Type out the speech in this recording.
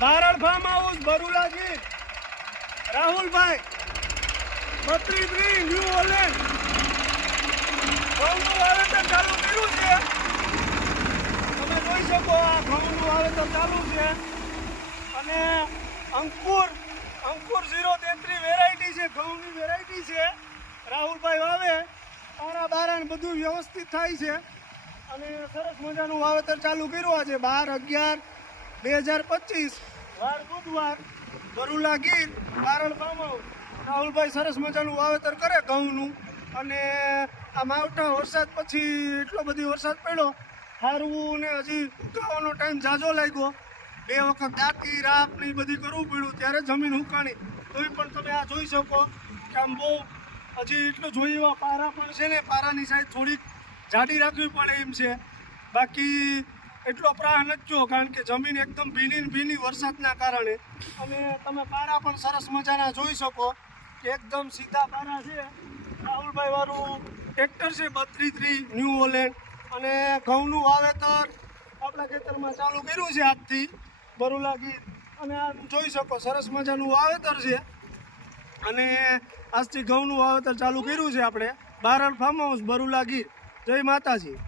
Baran farm house બરુલાજી રાહુલભાઈ 32 new Holland ઘઉંનું વાવેતર ચાલુ કર્યું છે. તમે જોઈ શકો આ ઘઉંનું વાવેતર ચાલુ છે અને અંકુર 033 વેરાયટી છે, ઘઉંની વેરાયટી છે. રાહુલભાઈ વાવે તારા બારણ બધું વ્યવસ્થિત થાય છે અને સરસ મજાનું વાવેતર ચાલુ કર્યું. આજે 12/11/2025 વાર બુધવાર બરુલા ગીર બારણ ફાર્મ હાઉસ. રાહુલભાઈ સરસ મજાનું વાવેતર કરે ઘઉંનું અને આ માવઠા વરસાદ પછી એટલો બધી વરસાદ પડ્યો સારું ને હજી ઉગાવાનો ટાઈમ ઝાઝો લાગ્યો. 2 વખત દાંતી રાપ ને એ બધી કરવું પડ્યું ત્યારે જમીન હુકાણી. તોય પણ તમે આ જોઈ શકો કે આમ બહુ હજી એટલું જોઈ એવા પારા પણ છે ને, પારાની સાઈડ થોડીક જાડી રાખવી પડે એમ છે. બાકી એટલો પ્રાહ નથી જો, કારણ કે જમીન એકદમ ભીની વરસાદના કારણે. અને તમે પારા પણ સરસ મજાના જોઈ શકો કે એકદમ સીધા પારા છે. રાહુલભાઈ વાળું ટ્રેક્ટર છે 32 ન્યૂ ઓલેન્ડ અને ઘઉંનું વાવેતર આપણા ખેતરમાં ચાલુ કર્યું છે આજથી બરુલા ગીર. અને આ જોઈ શકો સરસ મજાનું વાવેતર છે અને આજથી ઘઉંનું વાવેતર ચાલુ કર્યું છે આપણે બારણ ફાર્મ હાઉસ બરુલા ગીર. જય માતાજી.